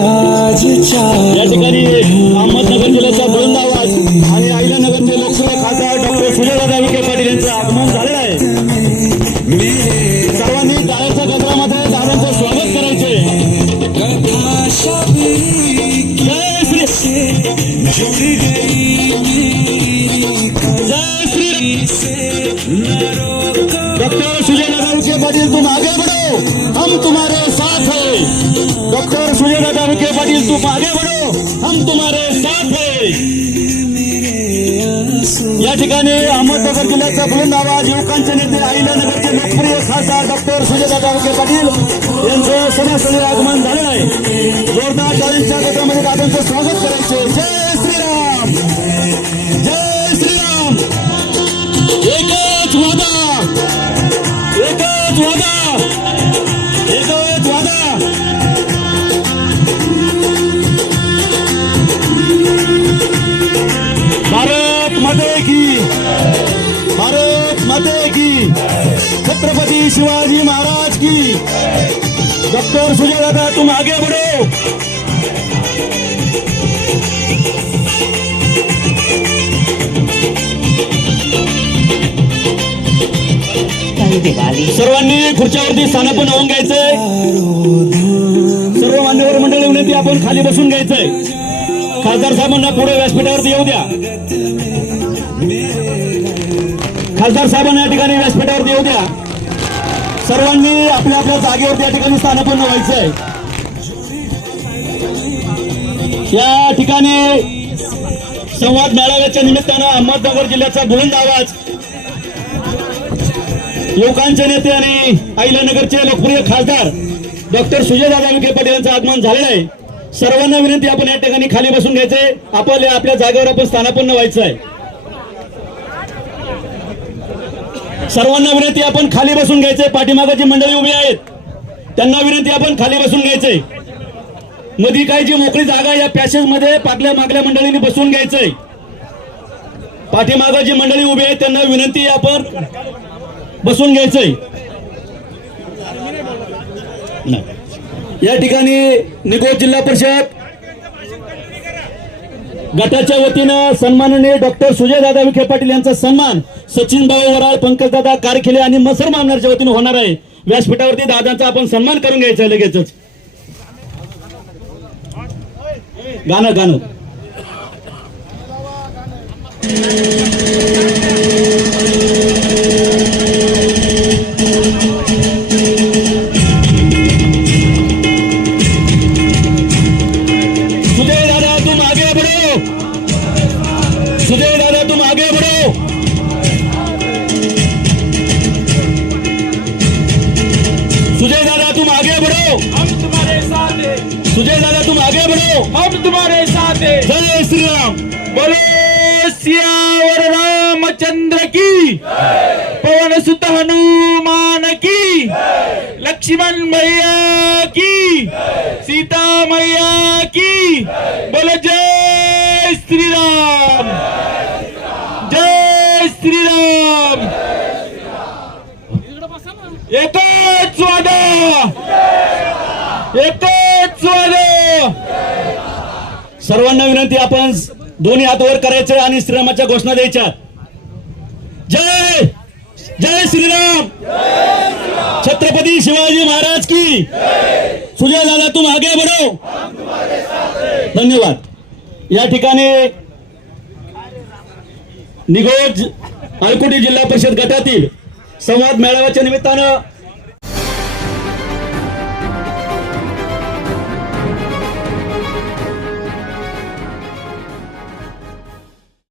या ठिकाणी अहमदनगर जिल्ह्याचा बुलंद आवाज आणि अहिल्यानगरचे लोकसभा खासदार डॉक्टर सुजयदादा विखे पाटील यांचं आगमन झालेलं आहे. सर्वांनी टाळ्याच्या गजरामध्ये दादांचं स्वागत करायचे जय श्री डॉक्टर सुजयदादा विखे पाटील तुम आगे बढ़ो हम तुम्हारे साथ हैं. डॉक्टर सुजयदादा विखे पाटील तुम आगे बढ़ो हम तुम्हारे साथ है. या ठिकाणी अहमदनगर जिल्ह्याचा बुलंद आवाज युवकांचे नेते अहिल्यानगरचे लोकप्रिय खासदार डॉक्टर सुजयदादा विखे पाटील यांचं सभास्थळी आगमन झालेलं आहे. जोरदार टाळ्यांच्या गटामध्ये दादांचं स्वागत करायचे. माते की। छत्रपती शिवाजी महाराज की। डॉक्टर सुजय दादा तुम आगे बढ़ो। सर्वांनी खुर्च्यावरती स्थानापन्न होऊन घ्यायचंय. सर्व मान्यवर मंडळी विनंती आपण खाली बसून घ्यायचंय. खासदार साहेबांना पुढे व्यासपीठावरती येऊ द्या. खासदार साहेबांना या ठिकाणी व्यासपीठावरती येऊ द्या. सर्वांनी आपल्या आपल्या जागेवरती या ठिकाणी स्थानापन्न आहे या ठिकाणी संवाद मेळाव्याच्या निमित्तानं अहमदनगर जिल्ह्याचा बुलंद आवाज युवकांचे नेते आणि अहिल्यानगरचे लोकप्रिय खासदार डॉक्टर सुजयदादा विखे पाटील यांचं आगमन झालेलं आहे. सर्वांना विनंती आपण या ठिकाणी खाली बसून घ्यायचंय. आपल्या आपल्या जागेवर आपण स्थानापन्न व्हायचं आहे सर्वांना विनंती आपण खाली बसून घ्यायचंय पाठीमागाची मंडळी उभी आहेत त्यांना विनंती आपण खाली बसून घ्यायचंय मधी काही जी मोकळी जागा या पॅसेजमध्ये पाटल्या मागल्या मंडळींनी बसून घ्यायचंय पाठीमागं जी मंडळी उभी आहे त्यांना विनंती आपण बसून घ्यायचंय या ठिकाणी निगोज जिल्हा परिषद गटाच्या वतीनं सन्माननीय डॉक्टर सुजयदादा विखे पाटील यांचा सन्मान सचिन भाऊ वराळ पंकजदादा कारखिले आणि मसर मामनारच्या वतीनं होणार आहे. व्यासपीठावरती दादांचा आपण सन्मान करून घ्यायचा लगेचच. गाणं गाणं. सुजय दादा तुम आगे बढ़ो। हम तुम्हारे साथ हैं। जय श्री राम बोलो सियावर रामचंद्र की। पवन सुत हनुमान की। लक्ष्मण मैया की। सीता मैया की। बोलो जय श्री राम जय श्री राम एकच वादा एकच सर्वांना विनंती आपण दोन्ही हात वर करायचे आणि श्रीरामाच्या घोषणा द्यायच्या. जय! जय श्रीराम! छत्रपती शिवाजी महाराज की सुजय दादा तुम आगे बढ़ो। धन्यवाद। या ठिकाणी निगोज अळकुटी जिल्हा परिषद गटातील संवाद मेळाव्याच्या निमित्तानं